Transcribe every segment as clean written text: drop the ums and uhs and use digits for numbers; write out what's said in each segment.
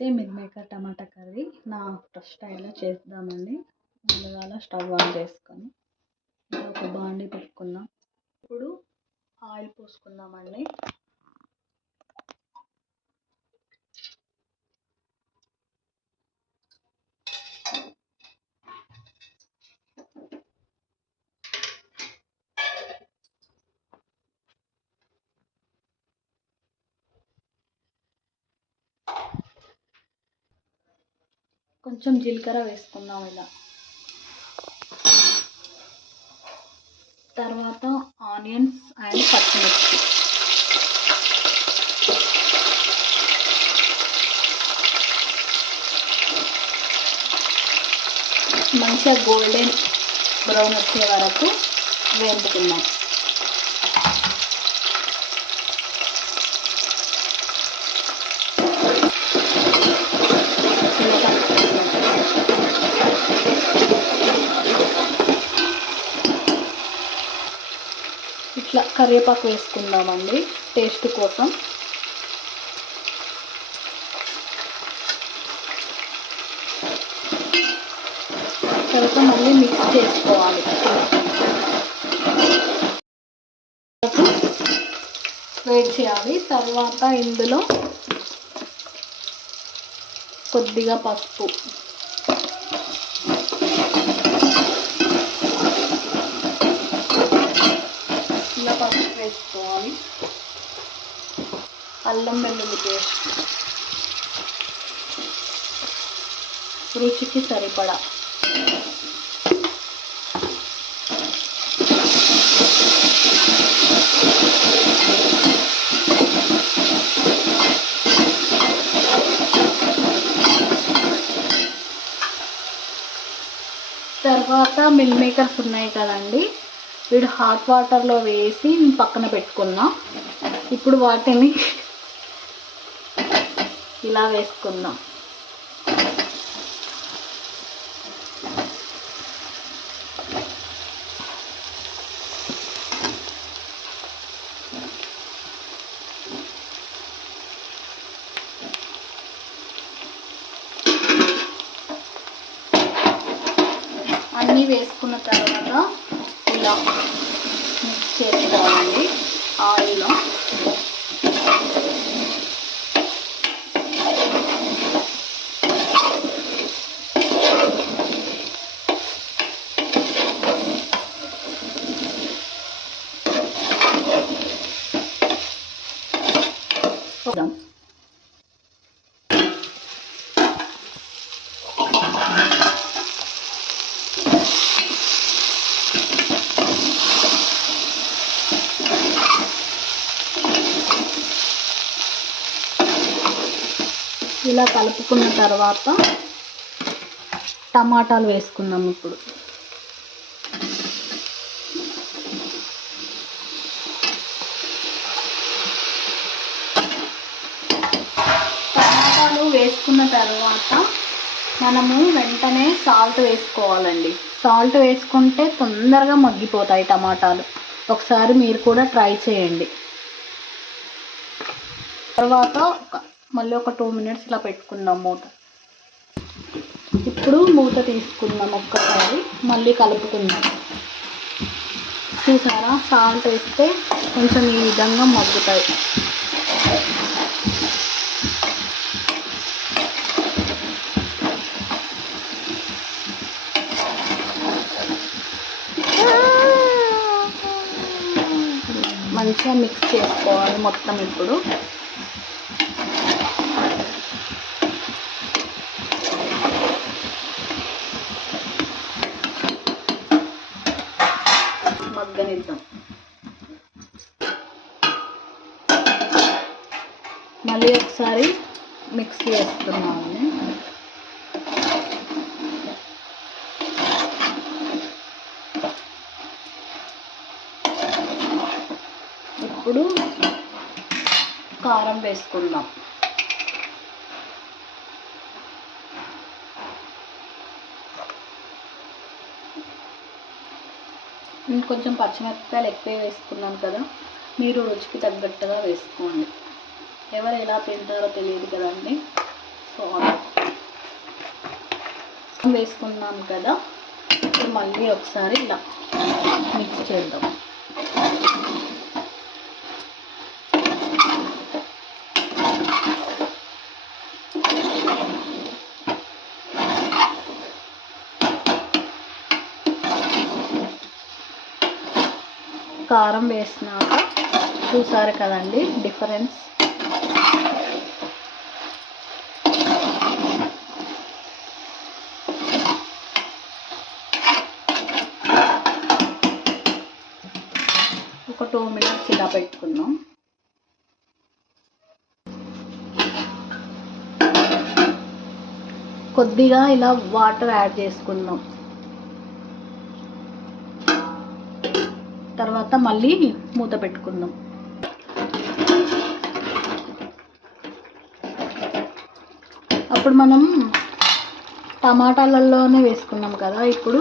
అయితే meal maker టమాటా curry నా స్టైల్లో చేద్దామండి. ముందుగా స్టవ్ ఆన్ చేసుకొని ఒక బాండి పెట్టుకుందాం. ఇప్పుడు ఆయిల్ పోసుకుందామండి. కొంచెం జీలకర్ర వేసుకుందాం ఇలా. తర్వాత ఆనియన్స్ అండ్ పచ్చిమిర్చి. మంచిగా గోల్డెన్ బ్రౌన్ వచ్చే వరకు వేపుకుందాం. ఇట్లా కరివేపాకు వేసుకుందామండి టేస్ట్ కోసం. తర్వాత మళ్ళీ మిక్స్ చేసుకోవాలి. వేడి చేయాలి. తర్వాత ఇందులో కొద్దిగా పసుపు, ఇలా పసుపు వేసుకోవాలి. అల్లం వెల్లుల్లి పేస్ట్ రుచికి సరిపడా. తర్వాత మిల్ మేకర్స్ ఉన్నాయి కదండి, వీడు హాట్ వాటర్లో వేసి పక్కన పెట్టుకున్నాం. ఇప్పుడు వాటిని ఇలా వేసుకుందాం. అన్నీ వేసుకున్న తర్వాత ఇలా మిక్స్ చేసుకోవాలండి ఆయిల్లో. ఇలా కలుపుకున్న తర్వాత టమాటాలు వేసుకుందాం. ఇప్పుడు టమాటాలు వేసుకున్న తర్వాత మనము వెంటనే సాల్ట్ వేసుకోవాలండి. సాల్ట్ వేసుకుంటే తొందరగా మగ్గిపోతాయి టమాటాలు. ఒకసారి మీరు కూడా ట్రై చేయండి. తర్వాత మళ్ళీ ఒక 2 minutes ఇలా పెట్టుకుందాం మూత. ఇప్పుడు మూత తీసుకుందాం ఒక్కసారి, మళ్ళీ కలుపుకుందాం. చూసారా, సాల్ట్ వేస్తే కొంచెం ఈ విధంగా మగ్గుతాయి. మంచిగా మిక్స్ చేసుకోవాలి మొత్తం. ఇప్పుడు మగ్గనిద్దాం. మళ్ళీ ఒకసారి మిక్స్ చేస్తున్నాము. ఇప్పుడు కారం వేసుకుందాం. కొంచెం పచ్చిమిరపకాయలు ఎక్కువ వేసుకున్నాను కదా, మీరు రుచికి తగ్గట్టుగా వేసుకోండి. ఎవరు ఎలా తింటారో తెలియదు కదండి, సో వేసుకోవాలి. వేసుకున్నాం కదా, ఇప్పుడు మళ్ళీ ఒకసారి ఇలా మిక్స్ చేద్దాం. కారం వేసినాక చూసారు కదండి డిఫరెన్స్. ఒక 2 minutes ఇలా పెట్టుకుందాం. కొద్దిగా ఇలా వాటర్ యాడ్ చేసుకుందాం. తర్వాత మళ్ళీ మూత పెట్టుకుందాం. అప్పుడు మనం టమాటాలలోనే వేసుకున్నాం కదా, ఇప్పుడు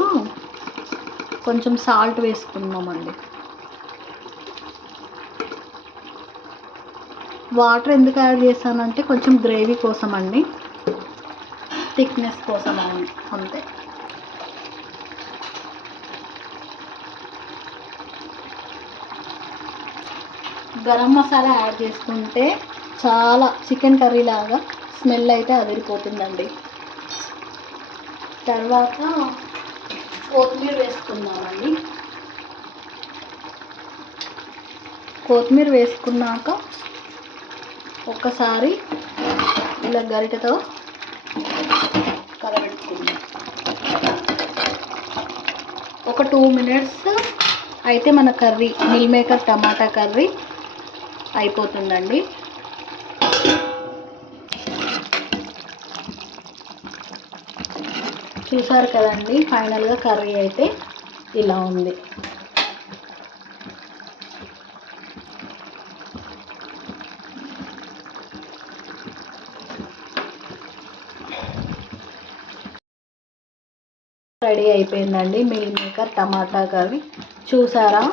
కొంచెం సాల్ట్ వేసుకుందామండి. వాటర్ ఎందుకు యాడ్ చేశానంటే కొంచెం గ్రేవీ కోసం అండి, థిక్నెస్ కోసం అంతే. గరం మసాలా యాడ్ చేసుకుంటే చాలా చికెన్ కర్రీ లాగా స్మెల్ అయితే అదిరిపోతుందండి. తర్వాత కొత్తిమీర వేసుకుందామండి. కొత్తిమీర వేసుకున్నాక ఒక్కసారి ఇలా గరిటెతో కలబెట్టుకుందాం. ఒక 2 minutes అయితే మన కర్రీ, మిల్ మేకర్ టమాటా కర్రీ అయిపోతుందండి. చూసారు కదండి, ఫైనల్గా కర్రీ అయితే ఇలా ఉంది. రెడీ అయిపోయిందండి మిల్ మేకర్ టమాటా కర్రీ. చూసారా